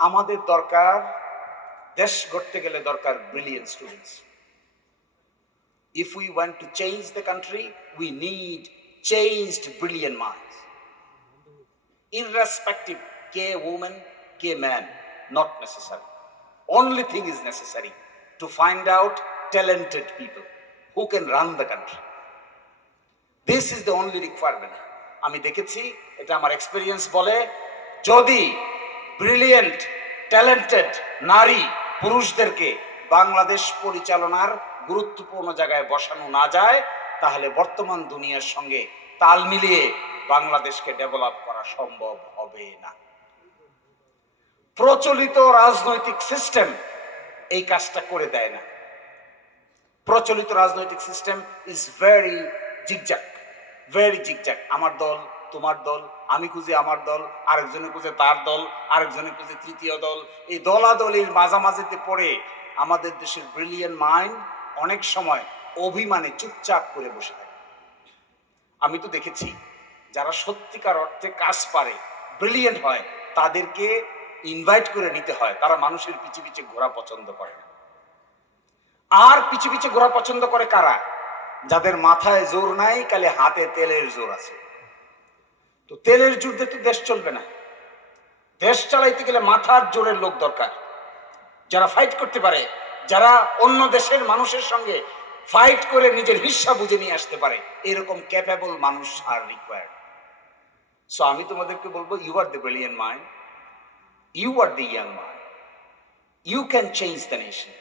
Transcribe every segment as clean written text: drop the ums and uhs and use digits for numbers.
আমাদের দরকার, দেশ গড়তে গেলে দরকার brilliant students. If we want to change the country, we need changed brilliant minds. Irrespective, K woman, K man, not necessary. Only thing is necessary to find out talented people who can run the country. This is the only requirement. আমি দেখেছি, এটা আমার experience বলে, যদি brilliant talented নারী পুরুষদেরকে বাংলাদেশ পরিচালনার গুরুত্বপূর্ণ জায়গায় বসানো না যায়, তাহলে বর্তমান দুনিয়ার সঙ্গে তাল মিলিয়ে বাংলাদেশকে ডেভেলপ করা সম্ভব হবে না। প্রচলিত রাজনৈতিক সিস্টেম এই কাজটা করে দেয় না। প্রচলিত রাজনৈতিক system is very zigzag, very zigzag. আমার দল, তোমার দল, আমি খুঁজে আমার দল, আরেকজনে খুঁজে তার দল, আরেকজনে খুঁজে তৃতীয় দল। এই দলাদলির মাঝামাঝিতে পড়ে আমাদের দেশের ব্রিলিয়েন্ট মাইন্ড অনেক সময় অভিমানে চুপচাপ করে বসে থাকে। আমি তো দেখেছি, যারা সত্যিকার অর্থে কাজ পারে, ব্রিলিয়েন্ট হয়, তাদেরকে ইনভাইট করে নিতে হয়। তারা মানুষের পিছে পিছে ঘোরা পছন্দ করে না। আর পিছে পিছে ঘোরা পছন্দ করে কারা? যাদের মাথায় জোর নাই, খালি হাতে তেলের জোর আছে। তো তেলের জোর দিয়ে তো দেশ চলবে না। দেশ চালাইতে গেলে মাথার জোরের লোক দরকার, যারা ফাইট করতে পারে, যারা অন্য দেশের মানুষের সঙ্গে ফাইট করে নিজের হিস্সা বুঝে নিয়ে আসতে পারে। এরকম ক্যাপেবল মানুষ আর রিকোয়ার্ড। সো আমি তোমাদেরকে বলবো, you are the brilliant mind, you are the young mind, you can change the nation.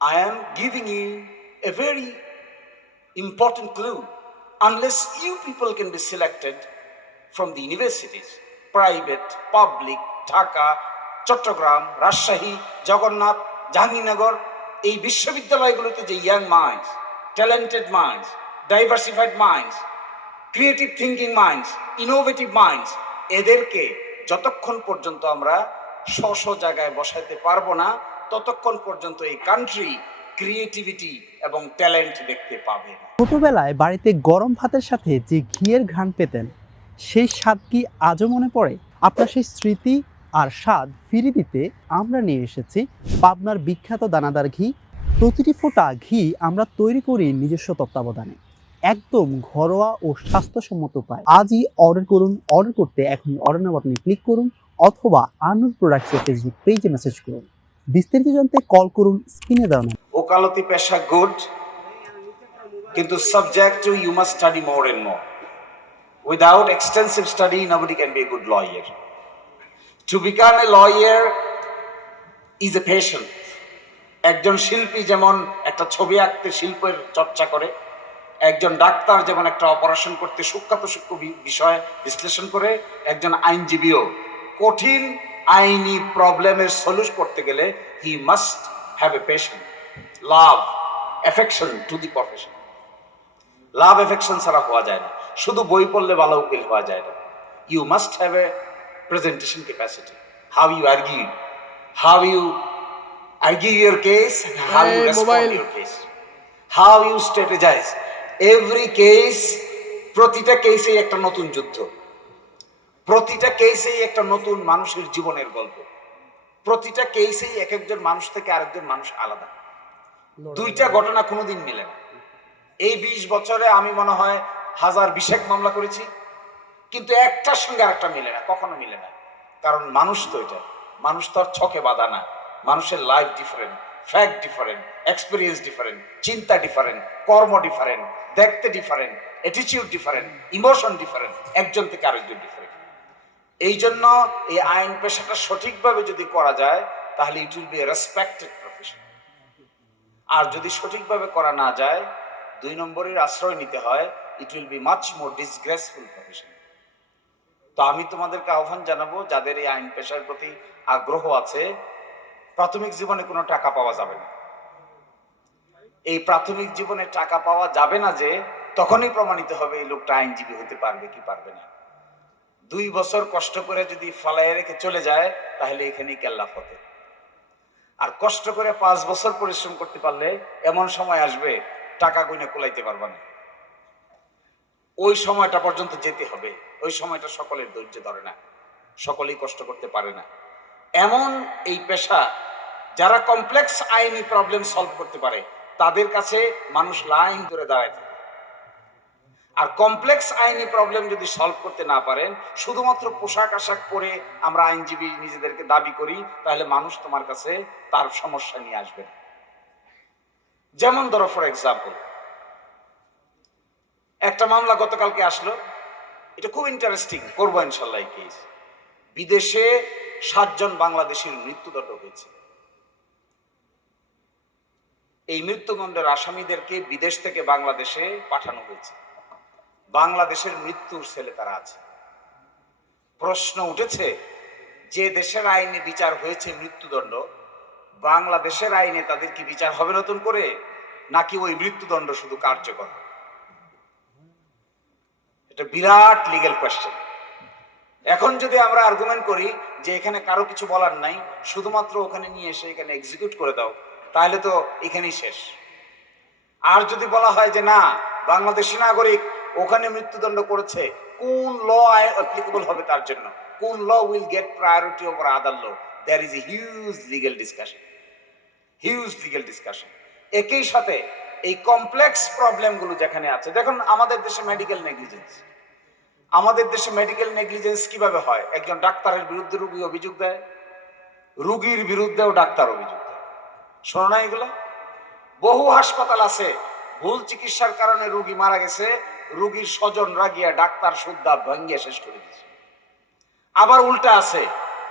I am giving you a very important clue. Unless you people can be selected from the universities, private, public, Dhaka, Chattogram, Rajshahi, Jagannath, Jahangirnagar, এই বিশ্ববিদ্যালয়গুলোতে যে young minds, talented minds, diversified minds, creative thinking minds, innovative minds, এদেরকে যতক্ষণ পর্যন্ত আমরা স্ব জায়গায় বসাইতে পারবো না, ততক্ষণ পর্যন্ত এই কান্ট্রি ক্রিয়েটিভিটি এবং ট্যালেন্ট দেখতে পাবে না। ছোটবেলায় বাড়িতে গরম ভাতের সাথে যে ঘিয়ের ঘ্রাণ পেতেন, সেই স্বাদ কি আজও মনে পড়ে? আপনার সেই স্মৃতি আর স্বাদ ফিরিয়ে দিতে আমরা নিয়ে এসেছি পাবনার বিখ্যাত দানাদার ঘি। প্রতিটি ফোঁটা ঘি আমরা তৈরি করি নিজস্ব তত্ত্বাবধানে, একদম ঘরোয়া ও স্বাস্থ্যসম্মত উপায়। আজই অর্ডার করুন। অর্ডার করতে এখন অর্ডার নাও বাটনে ক্লিক করুন অথবা আনুর প্রোডাক্টসের ফেসবুক পেজে মেসেজ করুন। বিস্তারিত জানতে কল করুন স্ক্রিনে দেওয়া নাম্বারে। ওকালতি পেশা গুড, কিন্তু subject to you must study more and more. Without extensive study nobody can be a good lawyer. To become a lawyer is a passion. একজন শিল্পী যেমন একটা ছবি আঁকতে শিল্পের চর্চা করে, একজন ডাক্তার যেমন একটা অপারেশন করতে সূক্ষ্ম বিষয় বিশ্লেষণ করে, একজন আইনজীবীও কঠিন আইনি প্রবলেমের সলিউশন করতে গেলে he must have A passion, love, affection to the profession. Love affection ছাড়া হওয়া যায় না। শুধু বই পড়লে ভালো উকিল হওয়া যায় না। You must have a presentation capacity, how you argue your case, and how you respond your case, how you strategize. Every case, প্রতিটা কেসেই একটা নতুন যুদ্ধ, প্রতিটা কেসেই একটা নতুন মানুষের জীবনের গল্প, প্রতিটা কেসেই এক একজন মানুষ থেকে আরেকজন মানুষ আলাদা। দুইটা ঘটনা কোনোদিন মিলে না। এই 20 বছরে আমি মনে হয় 1020 মামলা করেছি, কিন্তু একটার সঙ্গে আরেকটা মিলে না, কখনো মিলে না। কারণ মানুষ তো এটা, মানুষ তো আর ছকে বাঁধা না। মানুষের life different, fact different, experience different, চিন্তা ডিফারেন্ট, কর্ম ডিফারেন্ট, দেখতে different, attitude different, emotion different, একজন থেকে আরেকজন ডিফারেন্ট। এই জন্য এই আইন পেশাটা সঠিকভাবে যদি করা যায়, তাহলে it will be a respected profession. আর যদি সঠিকভাবে করা না যায়, 2 নম্বরের আশ্রয় নিতে হয়, ইট will B much more disgraceful profession. তো আমি তোমাদেরকে আহ্বান জানাবো, যাদের এই আইন পেশার প্রতি আগ্রহ আছে, প্রাথমিক জীবনে কোনো টাকা পাওয়া যাবে না। এই প্রাথমিক জীবনে টাকা পাওয়া যাবে না যে তখনই প্রমাণিত হবে এই লোকটা আইনজীবী হতে পারবে কি পারবে না। 2 বছর কষ্ট করে যদি ফালাইয়ে রেখে চলে যায়, তাহলে এখানেই কেল্লা ফতে। আর কষ্ট করে 5 বছর পরিশ্রম করতে পারলে এমন সময় আসবে টাকা গুনে কুলাইতে পারবে না। ওই সময়টা পর্যন্ত যেতে হবে। ওই সময়টা সকলের ধৈর্য ধরে না, সকলেই কষ্ট করতে পারে না। এমন এই পেশা যারা কমপ্লেক্স আইনি প্রবলেম সলভ করতে পারে তাদের কাছে মানুষ লাইন ধরে দাঁড়ায় থাকে। আর কমপ্লেক্স আইনি প্রবলেম যদি সলভ করতে না পারেন, শুধুমাত্র পোশাক আশাক পরে আমরা আইনজীবী নিজেদেরকে দাবি করি, তাহলে মানুষ তোমার কাছে তার সমস্যা নিয়ে আসবে না। যেমন ধরো ফর এক্সাম্পল, একটা মামলা গতকালকে আসলো, এটা খুব ইন্টারেস্টিং, করবো ইনশাল্লাহ এই কেস। বিদেশে 7 জন বাংলাদেশের মৃত্যুদণ্ড হয়েছে। এই মৃত্যুদণ্ডের আসামিদেরকে বিদেশ থেকে বাংলাদেশে পাঠানো হয়েছে। বাংলাদেশের মৃত্যুর ছেলে তারা আছে। প্রশ্ন উঠেছে, যে দেশের আইনে বিচার হয়েছে মৃত্যুদণ্ড, বাংলাদেশের আইনে তাদের কি বিচার হবে নতুন করে, নাকি ওই মৃত্যুদণ্ড শুধু কার্যকর? এটা বিরাট লিগ্যাল কোয়েশ্চেন। এখন যদি আমরা আর্গুমেন্ট করি যে এখানে কারো কিছু বলার নাই, শুধুমাত্র ওখানে নিয়ে এসে এখানে এক্সিকিউট করে দাও, তাহলে তো এখানেই শেষ। আর যদি বলা হয় যে না, বাংলাদেশি নাগরিক ওখানে মৃত্যুদণ্ড করেছে, কোন ল অ্যাপ্লিকেবল হবে তার জন্য, কোন law will get priority over other law, there is a huge legal discussion, huge legal discussion. একই সাথে এই কমপ্লেক্স প্রবলেমগুলো যেখানে আছে, দেখুন আমাদের দেশে মেডিকেল নেগলিজেন্স, আমাদের দেশে মেডিকেল নেগলিজেন্স কিভাবে হয়? একজন ডাক্তারের বিরুদ্ধে রুগী অভিযোগ দেয়, রুগীর বিরুদ্ধেও ডাক্তার অভিযোগ দেয়। শোনো না এগুলো? বহু হাসপাতাল আছে ভুল চিকিৎসার কারণে রুগী মারা গেছে, রুগীর স্বজনরা গিয়া ডাক্তার সুদ্ধা ভাঙ্গিয়া শেষ করে দিয়েছে। আবার উল্টা আছে,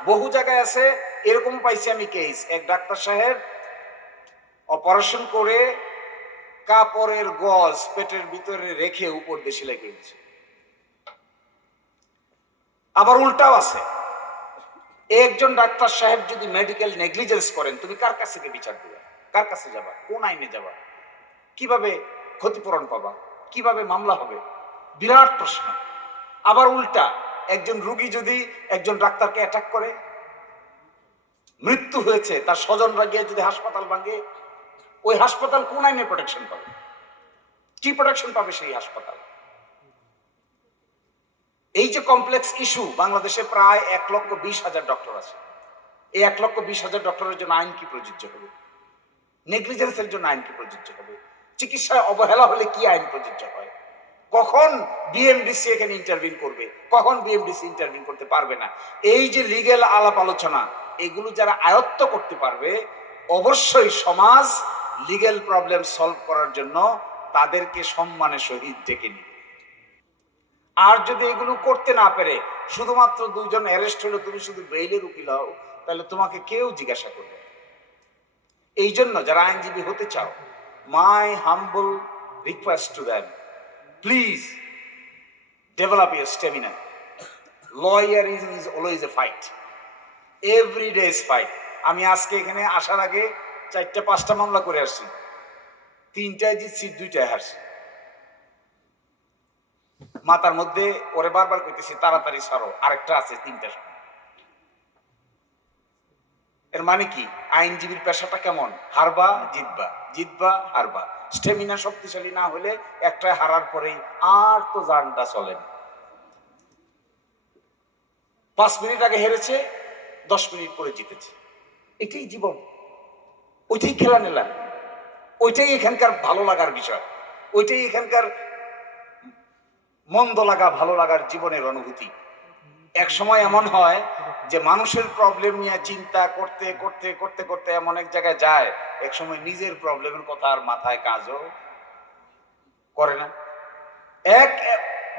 বহু জায়গায় আছে এরকম পাইছি আমি কেস, এক ডাক্তার সাহেব অপারেশন করে কাপড়ের গজ পেটের ভিতরে রেখে উপর দিয়ে সেলাই করে দিয়েছে। আবার উল্টাও আছে, একজন ডাক্তার সাহেব যদি মেডিকেল নেগলিজেন্স করেন, তুমি কার কাছে গিয়ে বিচার দিবে? কার কাছে যাবা? কোন আইনে যাবা? কিভাবে ক্ষতিপূরণ পাবা? কিভাবে মামলা হবে? বিরাট প্রশ্ন। আবার উল্টা, একজন রুগী যদি একজন ডাক্তারকে অ্যাটাক করে, মৃত্যু হয়েছে, তার স্বজনরা গিয়ে যদি হাসপাতাল ভাঙে, ওই হাসপাতাল কোন আইনে প্রোটেকশন পাবে? কি প্রোটেকশন পাবে সেই হাসপাতাল? এই যে কমপ্লেক্স ইস্যু, বাংলাদেশে প্রায় 1,20,000 ডক্টর আছে। এই 1,20,000 ডক্টরের জন্য আইন কি প্রযোজ্য হবে? নেগলিজেন্সের জন্য আইন কি প্রযোজ্য হবে? চিকিৎসায় অবহেলা হলে কি আইন প্রযোজ্য হয়? কখন বিএমডিসি এখানে ইন্টারভিন করবে, কখন বিএমডিসি ইন্টারভিন করতে পারবে না? এই যে লিগ্যাল আলাপ আলোচনা, এগুলো যারা আয়ত্ত করতে পারবে, অবশ্যই সমাজ লিগ্যাল প্রবলেম সলভ করার জন্য তাদেরকে সম্মানের সহিত ডেকে নিবে। আর যদি এগুলো করতে না পেরে শুধুমাত্র 2 জন অ্যারেস্ট হলো, তুমি শুধু বেইলের উকিল হও, তাহলে তোমাকে কেউ জিজ্ঞাসা করবে। এই জন্য যারা আইনজীবী হতে চাও, my humble request to them, please develop your stamina. Lawyerism is always a fight, every day is fight. আমি আজকে এখানে আসার আগে 4-5টা মামলা করে আসছি, 3টায় জিতছি, 2টায় হারছি। মাথার মধ্যে ওরে বারবার কইতেছি তাড়াতাড়ি সারো, আরেকটা আছে 3টা। এর মানে কি? আইনজীবীর পেশাটা কেমন? হারবা জিতবা, জিতবা হারবা। স্টেমিনা শক্তিশালী না হলে একটা হারার পরেই আর তো জানটা চলে না। 5 মিনিট আগে হেরেছে, 10 মিনিট পরে জিতেছে। এটাই জীবন, ওইটাই খেলা নেলা, ওইটাই এখানকার ভালো লাগার বিষয়, ওইটাই এখানকার মন্দ লাগা ভালো লাগার জীবনের অনুভূতি। এক সময় এমন হয় যে মানুষের প্রবলেম নিয়ে চিন্তা করতে করতে করতে করতে এমন এক জায়গায় যায়, এক সময় নিজের প্রবলেমের কথা আর মাথায় কাজও করে না। এক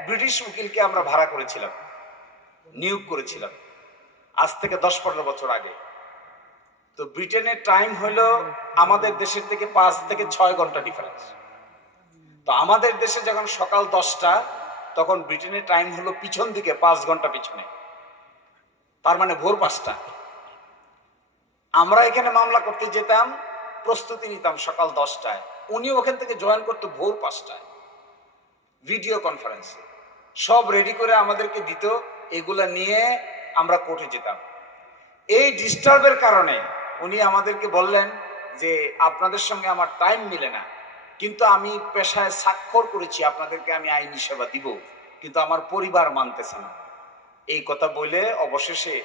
ব্রিটিশ উকিলকে আমরা ভাড়া করেছিলাম, নিয়োগ করেছিলাম আজ থেকে 10-15 বছর আগে। তো ব্রিটেনের টাইম হইল আমাদের দেশের থেকে 5 থেকে 6 ঘন্টা ডিফারেন্স। তো আমাদের দেশে যখন সকাল 10টা, তখন ব্রিটেনের টাইম হলো পিছন দিকে 5 ঘন্টা পিছনে, তার মানে ভোর 5টা। আমরা এখানে মামলা করতে যেতাম, প্রস্তুতি নিতাম সকাল 10টায়, উনি ওখান থেকে জয়েন করতো ভোর 5টায়, ভিডিও কনফারেন্সে সব রেডি করে আমাদেরকে দিত, এগুলা নিয়ে আমরা কোর্টে যেতাম। এই ডিস্টার্বের কারণে উনি আমাদেরকে বললেন যে আপনাদের সঙ্গে আমার টাইম মিলে না, কিন্তু আমি পেশায় স্বাক্ষর করেছি আপনাদেরকে আমি আইনি সেবা দিব, কিন্তু আমার পরিবার মানতেছে না। এই কথা বলে অবশেষে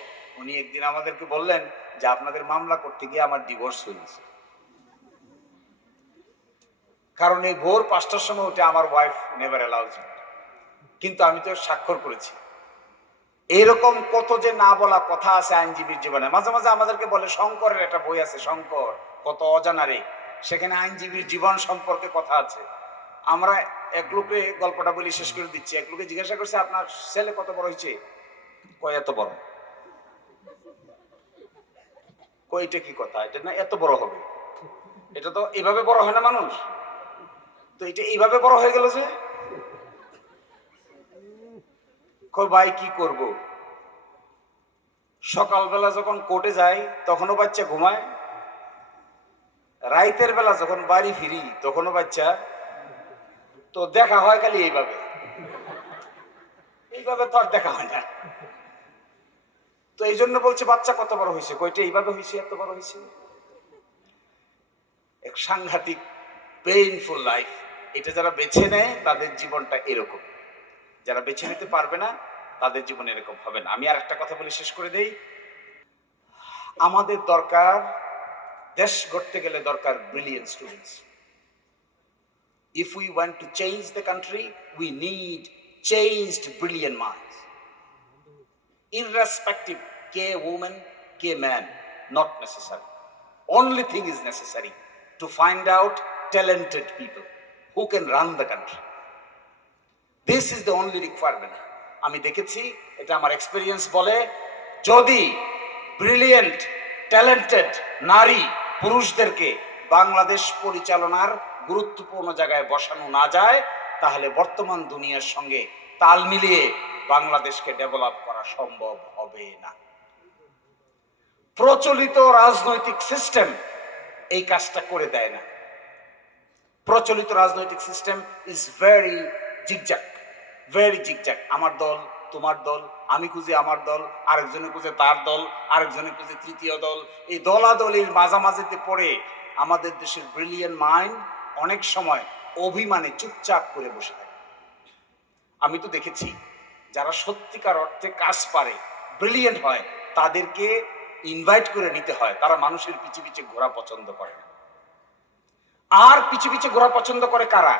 উনি একদিন আমাদেরকে বললেন যে আপনাদের মামলা করতে গিয়ে আমার ডিভোর্স হয়ে গেছে, কারণ এই ভোর 5টার সময় উঠে আমার ওয়াইফ নেভার অ্যালাউজ ইট। কিন্তু আমি তো স্বাক্ষর করেছি। এরকম কত যে না বলা কথা আছে আইনজীবীর জীবনে। মাঝে মাঝে আমাদেরকে বলে শঙ্করের একটা বই আছে, শঙ্কর কত অজানারে, সেখানে আইনজীবীর জীবন সম্পর্কে কথা আছে। আমরা এক লোকে গল্পটা বলি শেষ করে দিচ্ছি। এক লোকে জিজ্ঞাসা করছে আপনার ছেলে কত বড় হয়েছে? কয় এত বড়। কইটা কি কথা, এটা না এত বড় হবে, এটা তো এইভাবে বড় হয় না মানুষ, তো এটা এইভাবে বড় হয়ে গেল যে। কই ভাই কি করব, সকালবেলা যখন কোর্টে যাই তখনও বাচ্চা ঘুমায়, রাইতের বেলা যখন বাড়ি ফিরি তখনও বাচ্চা, তো দেখা হয় খালি এইভাবে, এইভাবে তো আর দেখা হয় না। তো এই জন্য বলছে বাচ্চা কত বড় হয়েছে, কইটা এইভাবে হয়েছে, এত বড় হয়েছে। এক সাংঘাতিক পেইনফুল লাইফ। এটা যারা বেছে নেয় তাদের জীবনটা এরকম, যারা বেছে নিতে পারবে না তাদের জীবন এরকম হবে না। আমি আর একটা কথা বলে শেষ করে দেই। আমাদের দরকার, দেশ গড়তে গেলে দরকার brilliant students. If we want to change the country, we need changed brilliant minds. Irrespective, ke woman, ke man, not necessary. Only thing is necessary to find out talented people who can run the country. This is the only requirement. আমি দেখেছি, এটা আমার experience বলে, যদি brilliant talented নারী পুরুষদেরকে বাংলাদেশ পরিচালনার গুরুত্বপূর্ণ জায়গায় বসানো না যায়, তাহলে বর্তমান দুনিয়ার সঙ্গে তাল মিলিয়ে বাংলাদেশকে ডেভেলপ করা সম্ভব হবে না। প্রচলিত রাজনৈতিক সিস্টেম এই কাজটা করে দেয় না। প্রচলিত রাজনৈতিক system is very zigzag, very zigzag. আমার দল, তোমার দল, আমি খুঁজি আমার দল, আরেকজনে খুঁজে তার দল, আরেকজনে খুঁজে তৃতীয় দল। এই দলাদলির মাঝামাঝিতে পড়ে আমাদের দেশের ব্রিলিয়েন্ট মাইন্ড অনেক সময় অভিমানে চুপচাপ করে বসে থাকে। আমি তো দেখেছি যারা সত্যিকার অর্থে কাজ পারে, ব্রিলিয়েন্ট হয়, তাদেরকে ইনভাইট করে নিতে হয়। তারা মানুষের পিছে পিছে ঘোরা পছন্দ করে না। আর পিছে পিছে ঘোরা পছন্দ করে কারা?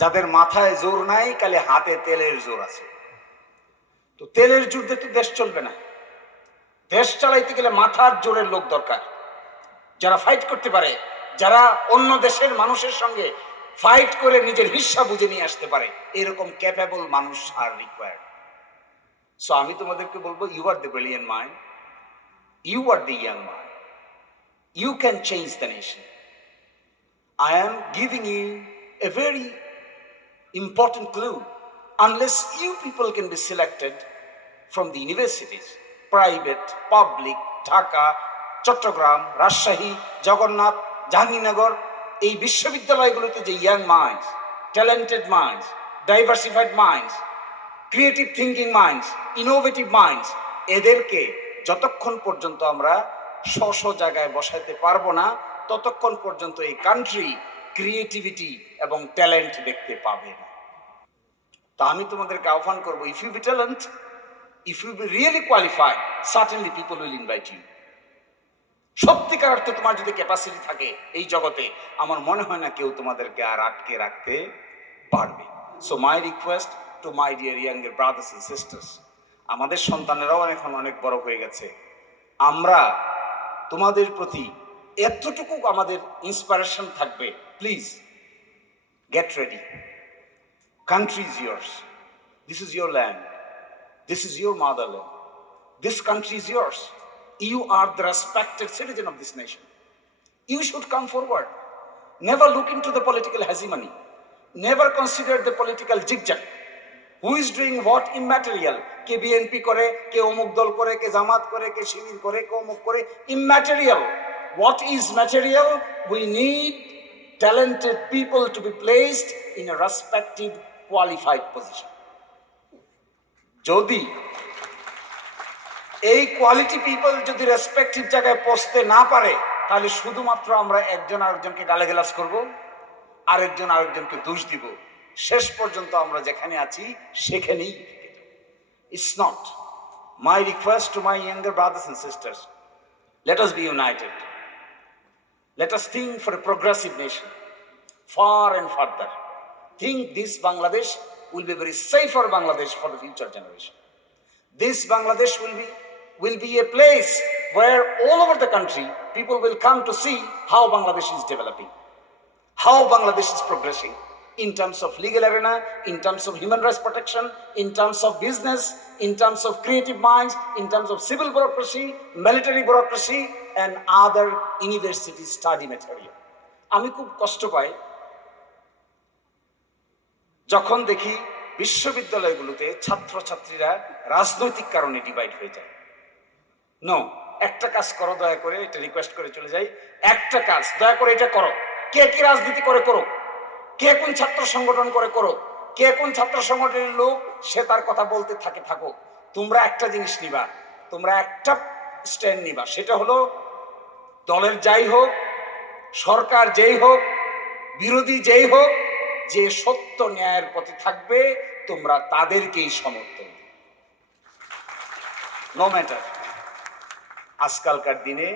যাদের মাথায় জোর নাই, খালি হাতে তেলের জোর আছে। তো তেলের জোর দিয়ে তো দেশ চলবে না। দেশ চালাইতে গেলে মাথার জোরের লোক দরকার, যারা ফাইট করতে পারে, যারা অন্য দেশের মানুষের সঙ্গে ফাইট করে নিজের হিস্সা বুঝে নিয়ে আসতে পারে। এরকম ক্যাপেবল মানুষ আর রিকোয়ার্ড। সো আমি তোমাদেরকে বলবো, you are the brilliant mind, you are the young mind, you can change the nation. I am giving you a very important clue. Unless you people can be selected from the universities, private, public, Dhaka, Chattogram, Rajshahi, Jagannath, Jahangirnagar, এই বিশ্ববিদ্যালয়গুলোতে যে young minds, talented minds, diversified minds, creative thinking minds, innovative minds, এদেরকে যতক্ষণ পর্যন্ত আমরা স্ব জায়গায় বসাইতে পারবো না, ততক্ষণ পর্যন্ত এই কান্ট্রি ক্রিয়েটিভিটি এবং ট্যালেন্ট দেখতে পাবে না। তা আমি তোমাদেরকে আহ্বান করবো, if you be talent, if you be really qualified, certainly people will invite you. সত্যিকার অর্থে তোমার যদি ক্যাপাসিটি থাকে এই জগতে, আমার মনে হয় না কেউ তোমাদেরকে আর আটকে রাখতে পারবে। So my request to my dear younger brothers and sisters, আমাদের সন্তানেরাও এখন অনেক বড় হয়ে গেছে, আমরা তোমাদের প্রতি এতটুকু আমাদের ইন্সপিরেশন থাকবে, please get ready. Country is years, this is your land, this is your motherland, this country is years. You are the respected citizen of this nation. You should come forward. Never look into the political hegemony. Never consider the political zigzag. Who is doing what immaterial? Ke BNP kore, ke omuk dol kore, ke Jamaat kore, ke Shibir kore, ke omuk kore, immaterial. What is material? We need talented people to be placed in a respective qualified position. Jodi এই quality people যদি respective জায়গায় পৌঁছতে না পারে, তাহলে শুধুমাত্র আমরা একজন আরেকজনকে গালাগালাজ করব, আরেকজন আরেকজনকে দোষ দিব, শেষ পর্যন্ত আমরা যেখানে আছি সেখানেই। It's not My request to my younger brothers and sisters, let us be united. Let us think for a progressive nation, far and further. Think this Bangladesh will be very safer Bangladesh for the future generation. This Bangladesh will be a place where all over the country people will come to see how Bangladesh is developing, how Bangladesh is progressing in terms of legal arena, in terms of human rights protection, in terms of business, in terms of creative minds, in terms of civil bureaucracy, military bureaucracy, and other university study material. আমি খুব কষ্ট পাই যখন দেখি বিশ্ববিদ্যালয়গুলোতে ছাত্রছাত্রীরা রাজনৈতিক কারণে divide হয়ে যায়। নো, একটা কাজ করো দয়া করে, এটা রিকোয়েস্ট করে চলে যাই, একটা কাজ দয়া করে এটা করো। কে কি রাজনীতি করে করো, কে কোন ছাত্র সংগঠন করে করো, কে কোন ছাত্র সংগঠনের লোক সে তার কথা বলতে থাকো। তোমরা একটা জিনিস নিবা, তোমরা একটা স্ট্যান্ড নিবা, সেটা হলো দলের যাই হোক, সরকার যেই হোক, বিরোধী যেই হোক, যে সত্য ন্যায়ের পথে থাকবে তোমরা তাদেরকেই সমর্থন। নো ম্যাটার, আজকালকার দিনে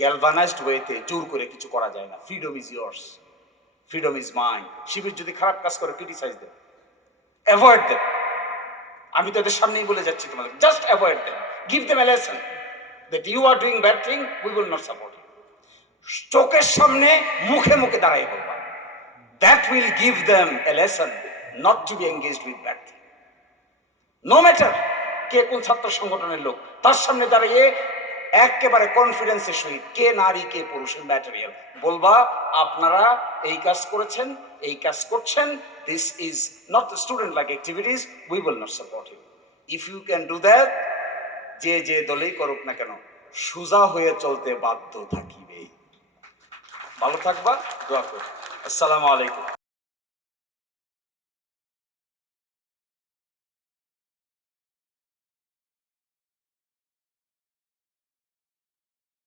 গ্যালভানাইজড ওয়েতে জোর করে কিছু করা যায় না। Freedom is yours, freedom is mine. Shibir যদি খারাপ কাজ করে ক্রিটিসাইজ দেন, অ্যাভয়েড দেন। আমি তো এদের সামনেই বলে যাচ্ছি তোমাদের, just avoid then, give them a lesson that you are doing bad thing, we will not support you. চোখের সামনে মুখে মুখে দাঁড়াই বলবা, that will give them a lesson not to be engaged with bad thing. No matter কে কোন ছাত্র সংগঠনের লোক, তার সামনে দাঁড়িয়ে একেবারে কনফিডেন্সের সহিত কে নারী কে পুরুষের ম্যাটেরিয়াল বলবা, আপনারা এই কাজ করেছেন, এই কাজ করছেন, this is not the student like activities, we will not support you. If you can do that, যে দলেই করুক না কেন সোজা হয়ে চলতে বাধ্য থাকিবে। ভালো থাকবা, দোয়া করি। আসসালামু আলাইকুম।